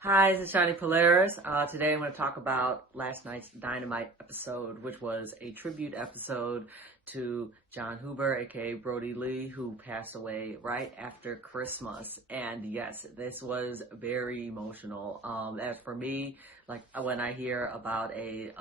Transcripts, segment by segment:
Hi, this is Johnny Polaris. Today I'm going to talk about last night's Dynamite episode, which was a tribute episode to Jon Huber, aka Brodie Lee, who passed away right after Christmas. And yes, this was very emotional. As for me, like when I hear about a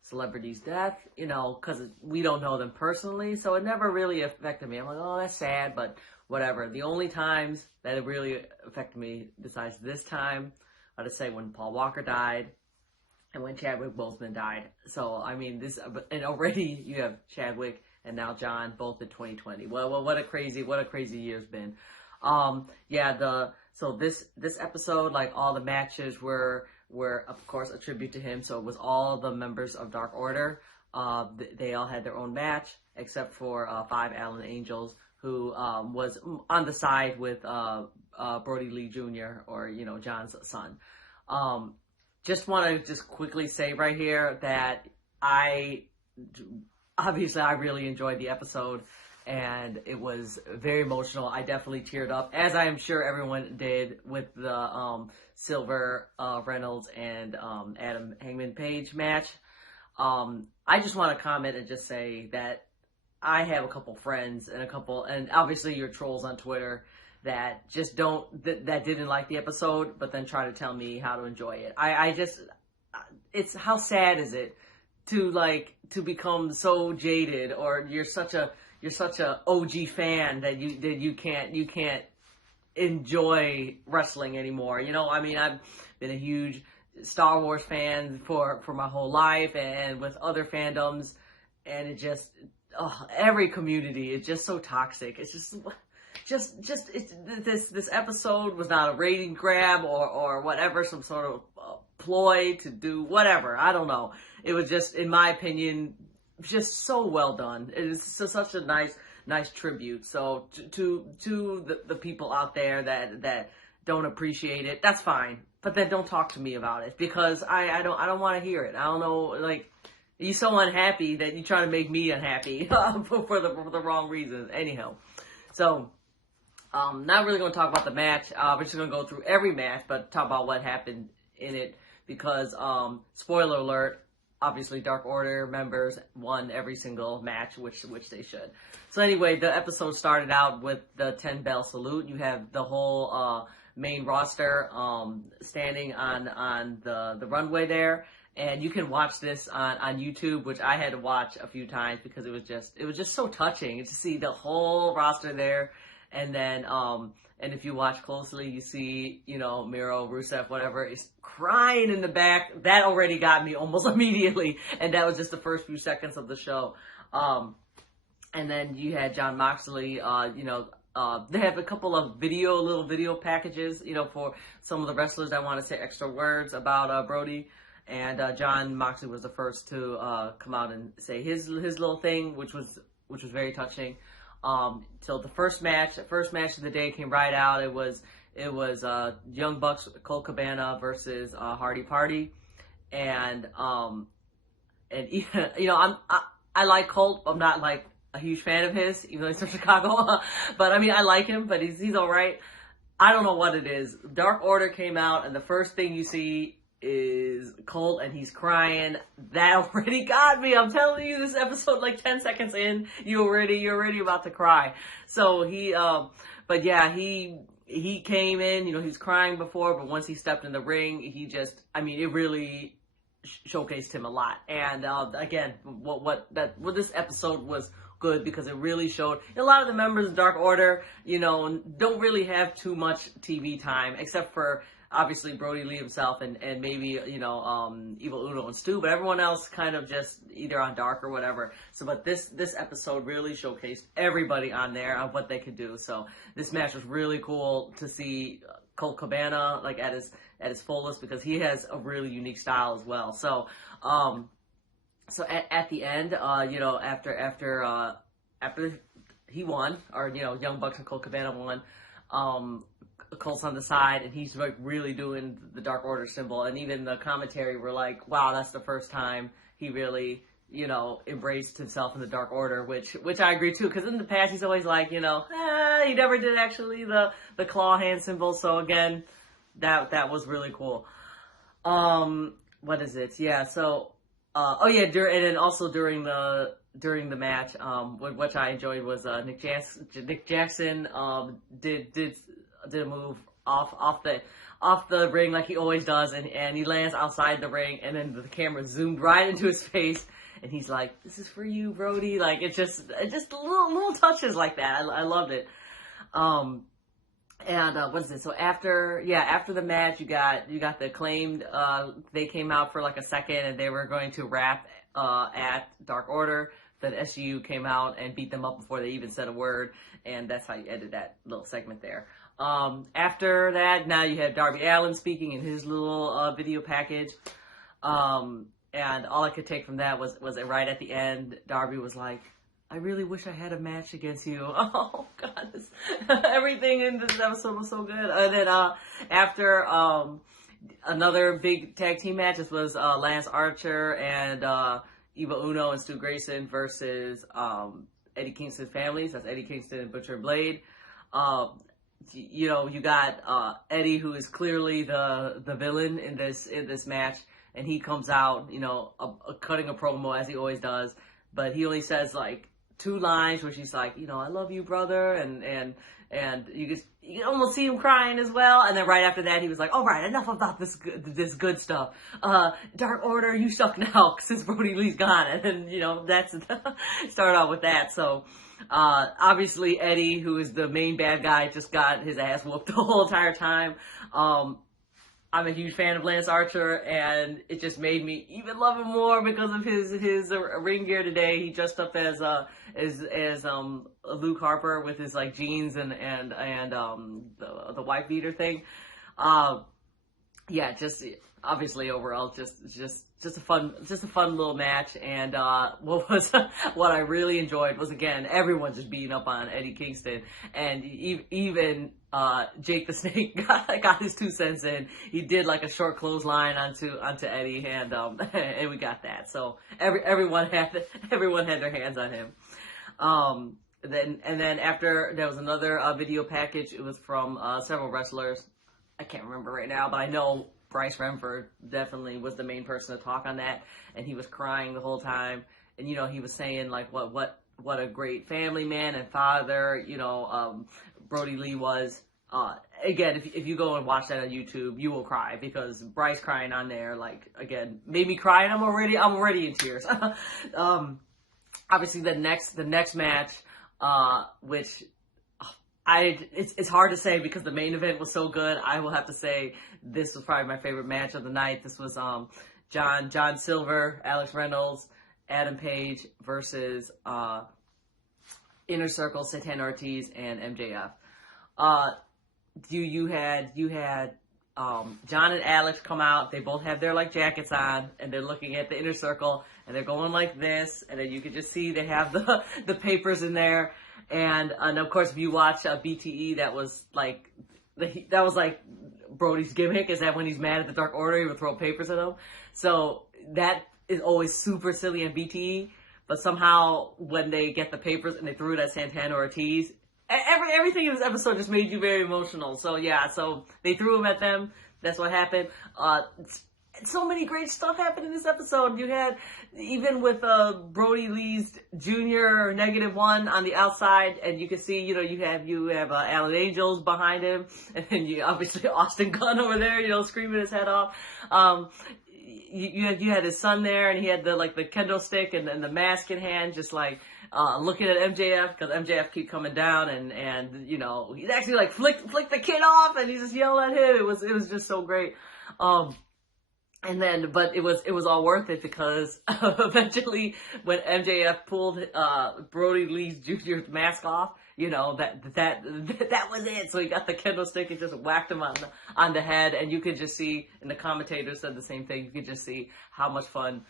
celebrity's death, you know, because we don't know them personally, so it never really affected me. I'm like, oh, that's sad, but whatever. The only times that it really affected me, besides this time, I'd say when Paul Walker died and when Chadwick Boseman died. So, I mean, and already you have Chadwick and now Jon, both in 2020. Well, what a crazy year it's been. So this episode, like all the matches were of course a tribute to him. So it was all the members of Dark Order. They all had their own match except for 5 Allin Angels, who was on the side with Brodie Lee Jr., or, you know, Jon's son. Just want to quickly say right here that I really enjoyed the episode, and it was very emotional. I definitely teared up, as I am sure everyone did, with the Silver, Reynolds, and Adam Hangman Page match. I just want to comment and just say that I have a couple friends and obviously your trolls on Twitter that just that didn't like the episode, but then try to tell me how to enjoy it. It's how sad is it to become so jaded, or you're such a OG fan that you can't enjoy wrestling anymore. You know, I mean, I've been a huge Star Wars fan for my whole life, and with other fandoms, and it just, every community is just so toxic. It's this episode was not a rating grab or whatever, some sort of ploy to do whatever. I don't know. It was just, in my opinion, just so well done. It is such a nice tribute. So to the people out there that don't appreciate it, that's fine. But then don't talk to me about it, because I don't want to hear it. I don't know, like, you're so unhappy that you try to make me unhappy for the wrong reasons. Anyhow, so not really going to talk about the match. We're just going to go through every match, but talk about what happened in it, because spoiler alert, obviously Dark Order members won every single match, which they should. So anyway, the episode started out with the 10-bell salute. You have the whole main roster standing on the runway there. And you can watch this on YouTube, which I had to watch a few times because it was just so touching to see the whole roster there. And then, and if you watch closely, you see, you know, Miro, Rusev, whatever, is crying in the back. That already got me almost immediately. And that was just the first few seconds of the show. And then you had Jon Moxley, they have a couple of little video packages, you know, for some of the wrestlers that want to say extra words about Brodie. And Jon Moxley was the first to come out and say his little thing, which was very touching. So the first match of the day came right out. It was Young Bucks, Colt Cabanna versus Hardy Party, and you know, I like Colt. I'm not like a huge fan of his, even though he's from Chicago. But I mean, I like him, but he's all right. I don't know what it is. Dark Order came out, and the first thing you see is Colt, and he's crying. That already got me. I'm telling you, this episode, like 10 seconds in, you're already about to cry. So he came in, you know, he was crying before, but once he stepped in the ring, it really showcased him a lot. And again, what this episode was good, because it really showed a lot of the members of Dark Order, you know, don't really have too much TV time, except for obviously Brodie Lee himself and maybe, you know, Evil Uno and Stu, but everyone else kind of just either on Dark or whatever. So, but this episode really showcased everybody on there on what they could do. So this match was really cool to see Colt Cabanna like at his fullest, because he has a really unique style as well. So, at the end, you know, after he won, or, you know, Young Bucks and Colt Cabanna won, Colt's on the side, and he's like really doing the Dark Order symbol, and even the commentary were like, wow, that's the first time he really, you know, embraced himself in the Dark Order, which I agree too, because in the past he's always like, you know, he never did actually the claw hand symbol. So again, that was really cool. What is it? Yeah. So, and then also during the match, which I enjoyed was Nick Jackson did a move off the ring like he always does, and he lands outside the ring, and then the camera zoomed right into his face, and he's like, "This is for you, Brodie." Like it's just little touches like that. I loved it. What is it? So after the match, you got the Acclaimed. They came out for like a second, and they were going to rap at Dark Order. Then SGU came out and beat them up before they even said a word, and that's how you ended that little segment there. After that, now you had Darby Allin speaking in his little video package. And all I could take from that was that right at the end, Darby was like, "I really wish I had a match against you." Oh God, everything in this episode was so good. And then after another big tag team match, this was Lance Archer and Evil Uno and Stu Grayson versus Eddie Kingston's families. That's Eddie Kingston and Butcher and Blade. You got Eddie, who is clearly the villain in this match, and he comes out, cutting a promo as he always does, but he only says like 2 lines where she's like, "I love you, brother," and you can almost see him crying as well. And then right after that, he was like, "All right, enough about this good stuff. Dark Order, you suck now since Brodie Lee's gone." And then that's start out with that. So obviously Eddie, who is the main bad guy, just got his ass whooped the whole entire time. I'm a huge fan of Lance Archer, and it just made me even love him more because of his ring gear today. He dressed up as Luke Harper with his like jeans and the wife beater thing. Just obviously overall just a fun little match. And what I really enjoyed was, again, everyone just beating up on Eddie Kingston, and even Jake the Snake got his 2 cents in. He did like a short clothesline onto Eddie, and we got that. So everyone had their hands on him. Then after, there was another video package. It was from several wrestlers. I can't remember right now, but I know Bryce Remsford definitely was the main person to talk on that, and he was crying the whole time. And he was saying like what a great family man and father Brodie Lee was. Again, if you go and watch that on YouTube, you will cry, because Bryce crying on there, like, again, made me cry, and I'm already in tears. Obviously the next match, which it's hard to say because the main event was so good. I will have to say this was probably my favorite match of the night. This was John Silver, Alex Reynolds, Adam Page versus Inner Circle, Santana Ortiz, and MJF. You had John and Alex come out. They both have their like jackets on, and they're looking at the Inner Circle, and they're going like this, and then you can just see they have the papers in there. And of course, if you watch BTE, that was like Brodie's gimmick, is that when he's mad at the Dark Order, he would throw papers at them. So that is always super silly in BTE. But somehow, when they get the papers and they threw it at Santana Ortiz, everything in this episode just made you very emotional. So yeah, so they threw them at them. That's what happened. So many great stuff happened in this episode. You had, even with Brodie Lee's Jr. -1 on the outside, and you can see, you have Alan Angels behind him, and then you obviously Austin Gunn over there, screaming his head off. You had his son there, and he had the kendo stick and the mask in hand, just like looking at MJF, because MJF keep coming down, and he's actually like flick the kid off, and he's just yelling at him. It was just so great. But it was all worth it, because eventually when MJF pulled Brodie Lee Jr.'s mask off, that was it. So he got the kendo stick and just whacked him on the head, and you could just see, and the commentators said the same thing, you could just see how much fun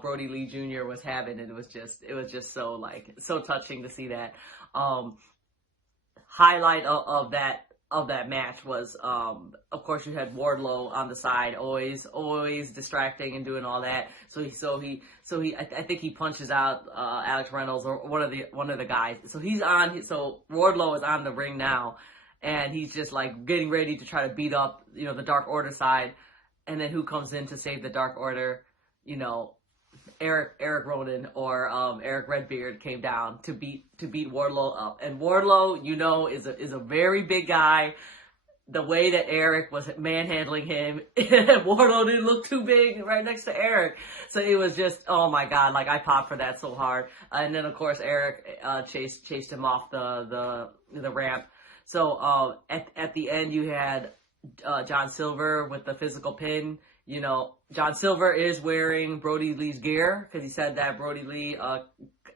Brodie Lee Jr. was having, and it was just so touching to see that. Highlight of that match was, of course, you had Wardlow on the side, always distracting and doing all that. I think he punches out Alex Reynolds or one of the guys. So Wardlow is on the ring now, and he's just like getting ready to try to beat up, you know, the Dark Order side. And then who comes in to save the Dark Order? You know, Eric Rowan or Eric Redbeard came down to beat Wardlow up. And Wardlow, you know, is a very big guy. The way that Eric was manhandling him, Wardlow didn't look too big right next to Eric. So it was just, oh my God, like I popped for that so hard. And then of course Eric chased him off the ramp. So at the end you had John Silver with the physical pin. You know, John Silver is wearing Brodie Lee's gear because he said that Brodie Lee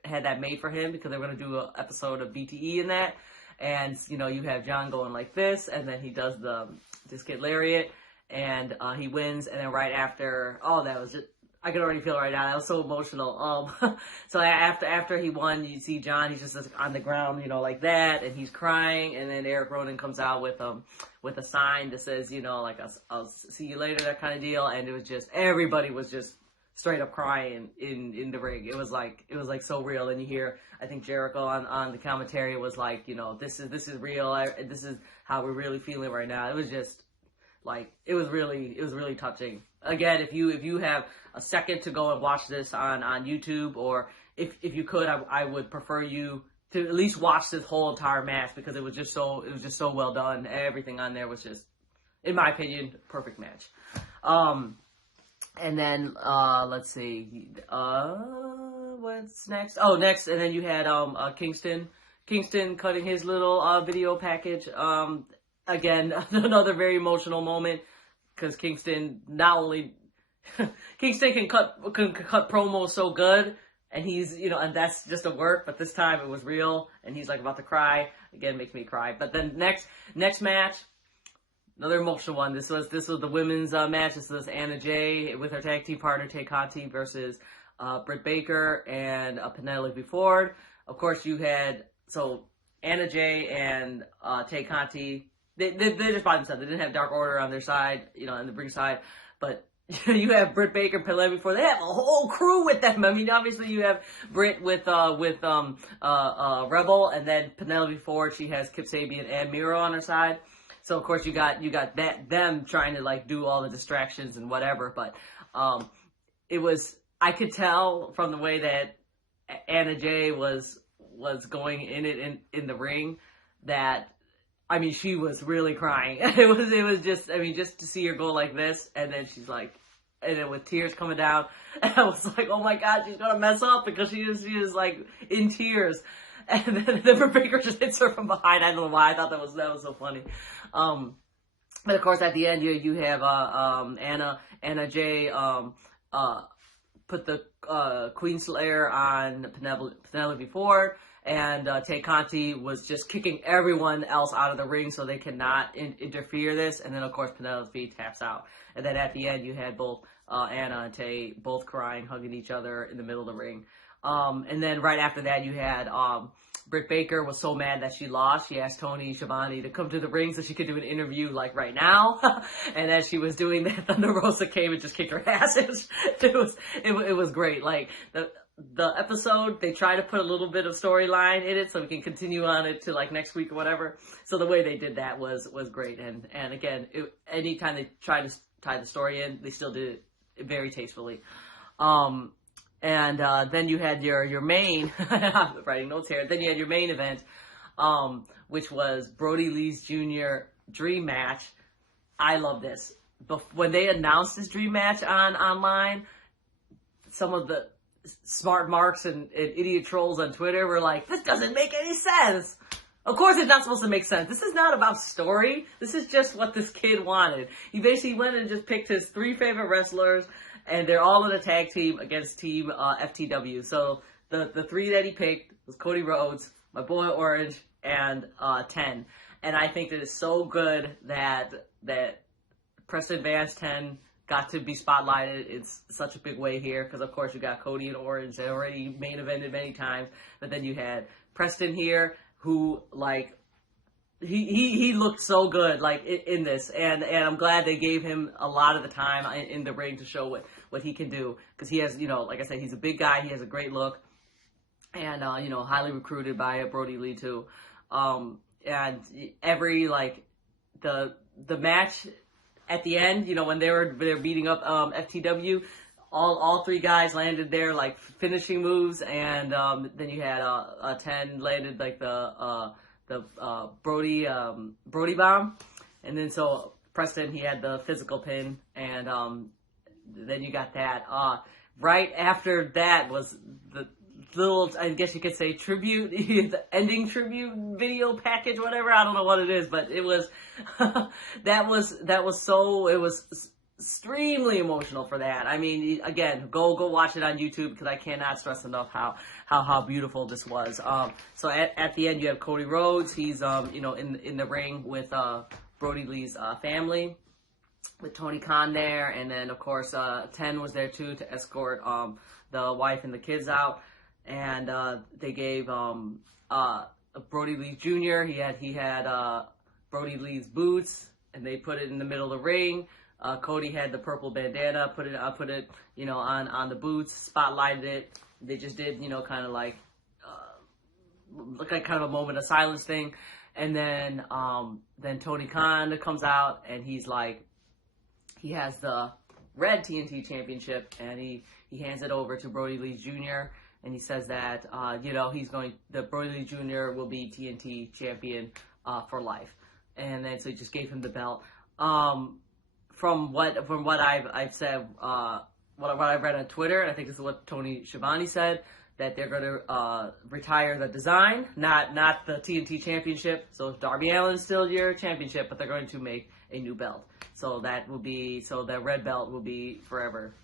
had that made for him because they were going to do an episode of BTE in that. And, you know, you have John going like this, and then he does the Discus Lariat, and he wins. And then right after, oh, that was just, I can already feel it right now. That was so emotional. So after he won, you see John, he's just on the ground, you know, like that, and he's crying. And then Eric Rowan comes out with a sign that says, you know, like, I'll see you later, that kind of deal. And it was just, everybody was just straight up crying in the ring. It was like so real. And you hear, I think Jericho on the commentary was like, you know, this is real. This is how we're really feeling right now. It was just like, it was really touching. Again, if you have a second to go and watch this on YouTube, or if you could, I would prefer you to at least watch this whole entire match because it was just so well done. Everything on there was just, in my opinion, perfect match. And then, let's see, what's next? Oh, next, and then you had, Kingston cutting his little, video package. Again, another very emotional moment, because Kingston not only, Kingston can cut promos so good, and he's, you know, and that's just a work, but this time it was real, and he's like about to cry. Again, makes me cry. But then next match, another emotional one. This was the women's match. This was Anna Jay with her tag team partner Tay Conti versus Britt Baker and Penelope Ford. Of course, you had Anna Jay and Tay Conti. They just by themselves. They didn't have Dark Order on their side, you know, on the ring side. But you have Britt Baker and Penelope Ford. They have a whole crew with them. I mean, obviously you have Britt with Rebel, and then Penelope Ford. She has Kip Sabian and Miro on her side. So of course you got them trying to like do all the distractions and whatever, but it was, I could tell from the way that Anna Jay was going in the ring that, I mean, she was really crying. It was just, I mean, just to see her go like this, and then she's like, and then with tears coming down, and I was like, oh my God, she's gonna mess up because she is like in tears. And then Britt Baker just hits her from behind. I don't know why. I thought that was so funny. But of course, at the end, you have Anna Jay put the Queen Slayer on Penelope Ford, and Tay Conti was just kicking everyone else out of the ring so they cannot interfere this. And then of course Penelope taps out. And then at the end, you had both Anna and Tay both crying, hugging each other in the middle of the ring. And then right after that, you had Britt Baker was so mad that she lost. She asked Tony Schiavone to come to the ring so she could do an interview like right now. And as she was doing that, Thunder Rosa came and just kicked her ass. It was great. Like the episode, they try to put a little bit of storyline in it so we can continue on it to like next week or whatever. So the way they did that was great. And again, anytime they try to tie the story in, they still did it very tastefully. And then you had your main, I'm writing notes here, then you had your main event, which was Brodie Lee's Jr. Dream Match. I love this. When they announced this Dream Match online, some of the smart marks and idiot trolls on Twitter were like, this doesn't make any sense. Of course it's not supposed to make sense. This is not about story. This is just what this kid wanted. He basically went and just picked his 3 favorite wrestlers, and they're all in a tag team against Team FTW. So the 3 that he picked was Cody Rhodes, my boy Orange, and 10. And I think that it's so good that Preston Vance 10 got to be spotlighted in such a big way here, because of course you got Cody and Orange. They already main evented many times, but then you had Preston here, who like he looked so good like in this, and I'm glad they gave him a lot of the time in the ring to show what he can do, because he has, you know, like I said, he's a big guy, he has a great look, and you know, highly recruited by Brodie Lee too. and every, like, the match at the end, you know, when they're beating up FTW, all three guys landed their, like, finishing moves, and then you had 10 landed, like, the Brodie bomb, and then so Preston, he had the physical pin, and then you got that. Right after that was the little, I guess you could say, tribute, the ending tribute video package, whatever. I don't know what it is, but it was that was so, it was extremely emotional for that. I mean, again, go watch it on YouTube, because I cannot stress enough how beautiful this was. So at the end, you have Cody Rhodes. He's you know, in the ring with Brodie Lee's family, with Tony Khan there, and then of course 10 was there too to escort the wife and the kids out, and they gave Brodie Lee Jr. he had Brodie Lee's boots, and they put it in the middle of the ring. Cody had the purple bandana, put it you know, on the boots, spotlighted it. They just did, you know, kind of like look like kind of a moment of silence thing. And then Tony Khan comes out, and he's like, he has the red TNT championship, and he hands it over to Brodie Lee Jr., and he says that, you know, Brodie Lee Jr. will be TNT champion for life. And then so he just gave him the belt. From what I've said, what I've read on Twitter, and I think this is what Tony Schiavone said, that they're going to retire the design, not the TNT championship. So Darby Allin's still your championship, but they're going to make a new belt. So that red belt will be forever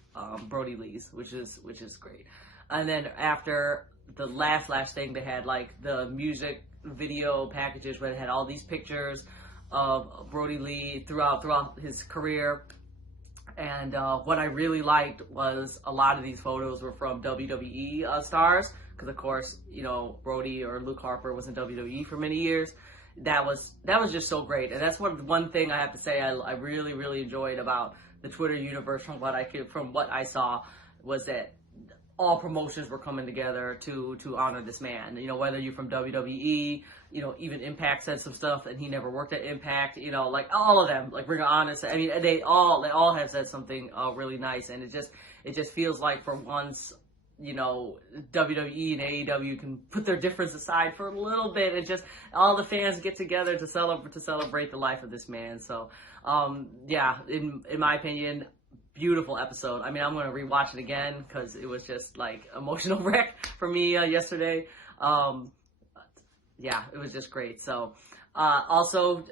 Brodie Lee's, which is great. And then after the last thing, they had like the music video packages where they had all these pictures of Brodie Lee throughout his career. And what I really liked was a lot of these photos were from WWE stars, because of course, you know, Brodie or Luke Harper was in WWE for many years. That was just so great, and that's one thing I have to say I really enjoyed about the Twitter universe from what I saw, was that all promotions were coming together to honor this man. You know, whether you're from WWE, you know, even Impact said some stuff, and he never worked at Impact. You know, like all of them, like Ring of Honor. I mean, they all have said something really nice, and it just feels like for once, you know, WWE and AEW can put their difference aside for a little bit, and just all the fans get together to celebrate the life of this man. So, yeah, in my opinion, beautiful episode. I mean, I'm going to rewatch it again, because it was just like emotional wreck for me yesterday. Yeah, it was just great. So, also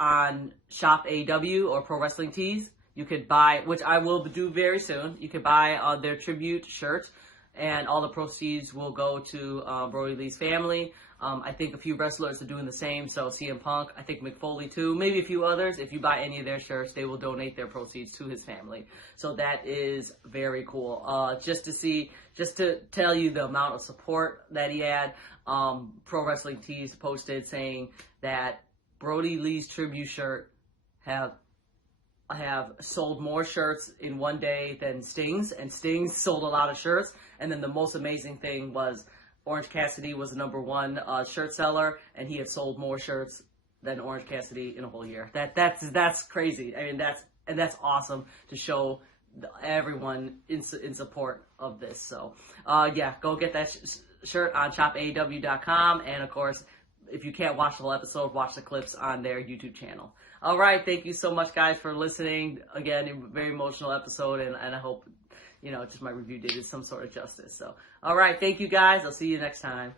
on Shop AEW or Pro Wrestling Tees, you could buy, which I will do very soon, you could buy their tribute shirt, and all the proceeds will go to Brodie Lee's family. I think a few wrestlers are doing the same, so CM Punk, I think Mick Foley too, maybe a few others. If you buy any of their shirts, they will donate their proceeds to his family. So that is very cool. Just to tell you the amount of support that he had, Pro Wrestling Tees posted saying that Brodie Lee's tribute shirt have sold more shirts in one day than Sting's, and Sting's sold a lot of shirts. And then the most amazing thing was Orange Cassidy was the #1 shirt seller, and he had sold more shirts than Orange Cassidy in a whole year. That's crazy. I mean, that's awesome to show everyone in support of this. So, yeah, go get that shirt on shopaew.com, and of course, if you can't watch the whole episode, watch the clips on their YouTube channel. All right, thank you so much, guys, for listening. Again, a very emotional episode, and I hope, you know, just my review did some sort of justice. So, all right, thank you, guys. I'll see you next time.